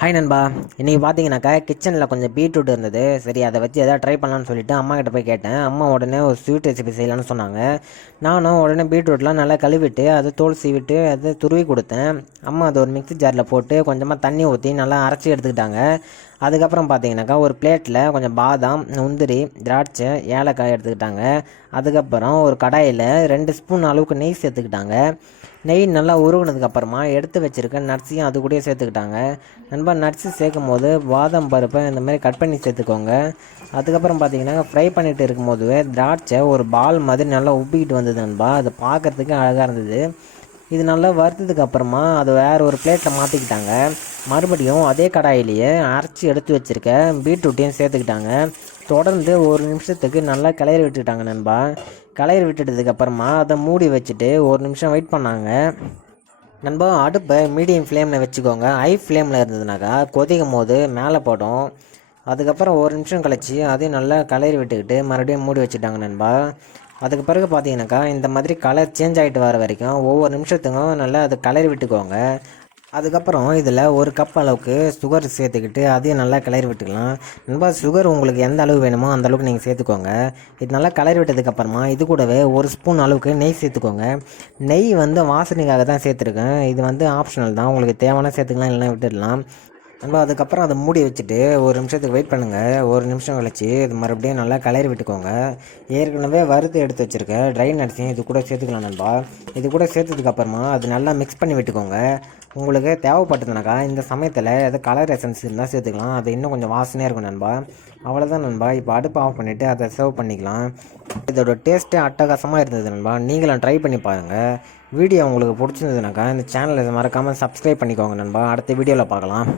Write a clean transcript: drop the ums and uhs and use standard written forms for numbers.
Hi நண்பா. இன்றைக்கி பார்த்தீங்கன்னாக்கா கிச்சனில் கொஞ்சம் பீட்ரூட் இருந்தது. சரி, அதை வச்சு எதாவது ட்ரை பண்ணலான்னு சொல்லிட்டு அம்மா கிட்ட போய் கேட்டேன். அம்மா உடனே ஒரு ஸ்வீட் ரெசிபி செய்யலான்னு சொன்னாங்க. நானும் உடனே பீட்ரூட்லாம் நல்லா கழுவிட்டு அதை தோல் சீவிட்டு அதை துருவி கொடுத்தேன். அம்மா அதை ஒரு மிக்ஸி ஜாரில் போட்டு கொஞ்சமாக தண்ணி ஊற்றி நல்லா அரைச்சி எடுத்துக்கிட்டாங்க. அதுக்கப்புறம் பார்த்தீங்கன்னாக்கா ஒரு பிளேட்டில் கொஞ்சம் பாதாம், முந்திரி, திராட்சை, ஏலக்காய் எடுத்துக்கிட்டாங்க. அதுக்கப்புறம் ஒரு கடாயில் 2 ஸ்பூன் அளவுக்கு நெய் சேர்த்துக்கிட்டாங்க. நெய் நல்லா உருகுனதுக்கப்புறமா எடுத்து வச்சுருக்க நட்ஸையும் அது கூடயே சேர்த்துக்கிட்டாங்க. நண்பா, நட்ஸு சேர்க்கும் போது பாதாம் பருப்பை இந்த மாதிரி கட் பண்ணி சேர்த்துக்கோங்க. அதுக்கப்புறம் பார்த்தீங்கன்னா ஃப்ரை பண்ணிட்டு இருக்கும்போது திராட்சை ஒரு பால் மாதிரி நல்லா உப்பிக்கிட்டு வந்தது நண்பா. அது பார்க்குறதுக்கு அழகாக இருந்தது. இது நல்லா வறுத்ததுக்கு அப்புறமா அதை வேறு ஒரு பிளேட்டில் மாற்றிக்கிட்டாங்க. மறுபடியும் அதே கடாயிலேயே அரைச்சி எடுத்து வச்சுருக்க பீட்ரூட்டையும் சேர்த்துக்கிட்டாங்க. தொடர்ந்து ஒரு நிமிஷத்துக்கு நல்லா கிளறி விட்டுக்கிட்டாங்க நண்பா. கிளறி விட்டுட்டதுக்கப்புறமா அதை மூடி வச்சுட்டு ஒரு நிமிஷம் வெயிட் பண்ணாங்க. நண்பா, அடுப்பை மீடியம் ஃப்ளேமில் வச்சுக்கோங்க. ஹை ஃப்ளேமில் இருந்ததுனாக்கா கொதிக்கும் போது மேலே போடும். அதுக்கப்புறம் ஒரு நிமிஷம் கழிச்சு அதையும் நல்லா கிளறி விட்டுக்கிட்டு மறுபடியும் மூடி வச்சுட்டாங்க நண்பா. அதுக்கு பிறகு பார்த்தீங்கன்னாக்கா இந்த மாதிரி கலர் சேஞ்ச் ஆகிட்டு வர வரைக்கும் ஒவ்வொரு நிமிஷத்துக்கும் நல்லா அதை கிளறி விட்டுக்கோங்க. அதுக்கப்புறம் இதில் ஒரு கப் அளவுக்கு சுகர் சேர்த்துக்கிட்டு அதையும் நல்லா கிளறி விட்டுக்கலாம். நண்பா, சுகர் உங்களுக்கு எந்த அளவு வேணுமோ அந்த அளவுக்கு நீங்கள் சேர்த்துக்கோங்க. இது நல்லா கிளறி விட்டதுக்கப்புறமா இது கூடவே ஒரு ஸ்பூன் அளவுக்கு நெய் சேர்த்துக்கோங்க. நெய் வாசனைக்காக தான் சேர்த்துருக்கேன். இது ஆப்ஷனல் தான், உங்களுக்கு தேவையான சேர்த்துக்கலாம், இல்லைன்னா விட்டுடலாம். நண்பா, அதுக்கப்புறம் அதை மூடி வச்சுட்டு ஒரு நிமிஷத்துக்கு வெயிட் பண்ணுங்கள். ஒரு நிமிஷம் கழிச்சு இது மறுபடியும் நல்லா கிளறி விட்டுக்கோங்க. ஏற்கனவே வறுத்து எடுத்து வச்சுருக்க ட்ரை நட்ஸையும் இது கூட சேர்த்துக்கலாம் நண்பா. இது கூட சேர்த்ததுக்கப்புறமா அது நல்லா மிக்ஸ் பண்ணி விட்டுக்கோங்க. உங்களுக்கு தேவைப்பட்டதுனாக்கா இந்த சமயத்தில் எதாவது கலர் எசன்ஸ் இருந்தால் சேர்த்துக்கலாம். அது இன்னும் கொஞ்சம் வாசனையாக இருக்கும் நண்பா. அவ்வளோதான் நண்பா. இப்போ அடுப்பு ஆஃப் பண்ணிவிட்டு அதை சர்வ் பண்ணிக்கலாம். இதோட டேஸ்ட்டே அட்டகாசமாக இருந்தது நண்பா. நீங்களும் ட்ரை பண்ணி பாருங்கள். வீடியோ உங்களுக்கு பிடிச்சிருந்ததுனாக்கா இந்த சேனலை மறக்காமல் சப்ஸ்கிரைப் பண்ணிக்கோங்க நண்பா. அடுத்த வீடியோவில் பார்க்கலாம்.